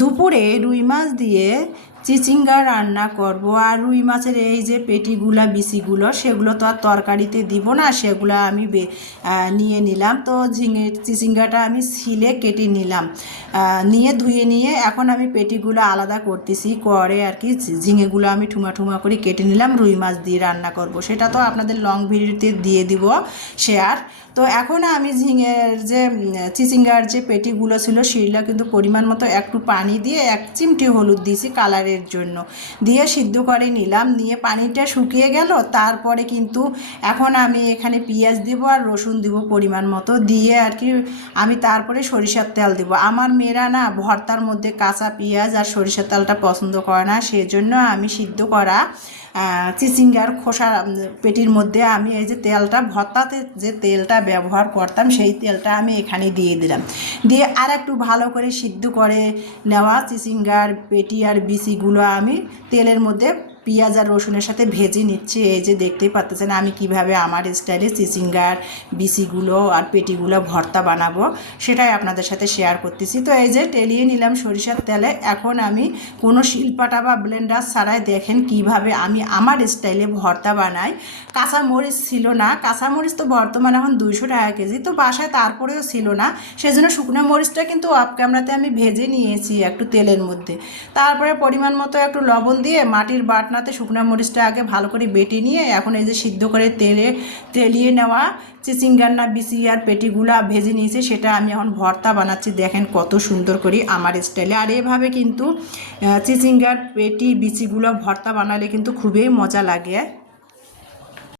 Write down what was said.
দুপুরে রুই মাছ দিয়ে চিচিঙ্গা রান্না করব। আর রুই মাছের এই যে পেটিগুলা বিচিগুলো সেগুলো তো আর তরকারিতে দিব না, সেগুলো আমি নিয়ে নিলাম। তো চিচিঙ্গাটা আমি ছিলে কেটে নিলাম, নিয়ে ধুয়ে নিয়ে এখন আমি পেটিগুলো আলাদা করতেছি, করে আর কি ঝিঙেগুলো আমি ঠুমা ঠুমা করে কেটে নিলাম। রুই মাছ দিয়ে রান্না করব, সেটা তো আপনাদের লং ভিডিওতে দিয়ে দিব শেয়ার। তো এখন আমি ঝিঙের যে চিচিঙ্গার যে পেটিগুলো ছিল সেগুলো কিন্তু পরিমাণ মতো একটু পানি দিয়ে 1 চিমটি হলুদ দিয়েছি কালারের জন্য, দিয়ে সিদ্ধ করে নিলাম। নিয়ে পানিটা শুকিয়ে গেল, তারপরে কিন্তু এখন আমি এখানে পেঁয়াজ দিব আর রসুন দিব পরিমাণ মতো, দিয়ে আর কি আমি তারপরে সরিষার তেল দিব। আমার মেয়েরা না ভর্তার মধ্যে কাঁচা পেঁয়াজ আর সরিষার তেলটা পছন্দ করে না, সেজন্য আমি সিদ্ধ করা চিচিঙ্গার খোসা পেটির মধ্যে আমি এই যে তেলটা, ভর্তাতে যে তেলটা ব্যবহার করতাম সেই তেলটা আমি এখানে দিয়ে দিলাম। দিয়ে আর একটু ভালো করে সিদ্ধ করে নেওয়া চিচিঙ্গার পেটি আর বিচিগুলো আমি তেলের মধ্যে পেঁয়াজ আর রসুনের সাথে ভেজে নিচ্ছি। এই যে দেখতেই পাচ্ছেন আমি কিভাবে আমার স্টাইলে চিচিঙ্গার বিচিগুলো আর পেটিগুলো ভর্তা বানাবো, সেটাই আপনাদের সাথে শেয়ার করতেছি। তো এই যে টেলিয়ে নিলাম সরিষার তেলে। এখন আমি কোনো শিলপাটা বা ব্লেন্ডার ছাড়াই দেখেন কিভাবে আমি আমার স্টাইলে ভর্তা বানাই। কাঁচামরিচ ছিল না, কাঁচামরিচ তো বর্তমানে এখন 200 টাকা কেজি, তো বাসায় তারপরেও ছিল না, সেজন্য শুকনো মরিচটা কিন্তু অফ ক্যামেরাতে আমি ভেজে নিয়েছি একটু তেলের মধ্যে। তারপরে পরিমাণ মতো একটু লবণ দিয়ে মাটির বাটনাতে শুকনো মরিচটা আগে ভালো করে বেটে নিয়ে এখন এই যে সিদ্ধ করে তেলিয়ে নেওয়া চিচিঙ্গার না বিচি আর পেটিগুলা ভেজে নিয়েছি, সেটা আমি এখন ভর্তা বানাচ্ছি। দেখেন কত সুন্দর করি আমার স্টাইলে। আর এভাবে কিন্তু চিচিঙ্গার পেটি বিচিগুলো ভর্তা বানালে কিন্তু খুবই মজা লাগে।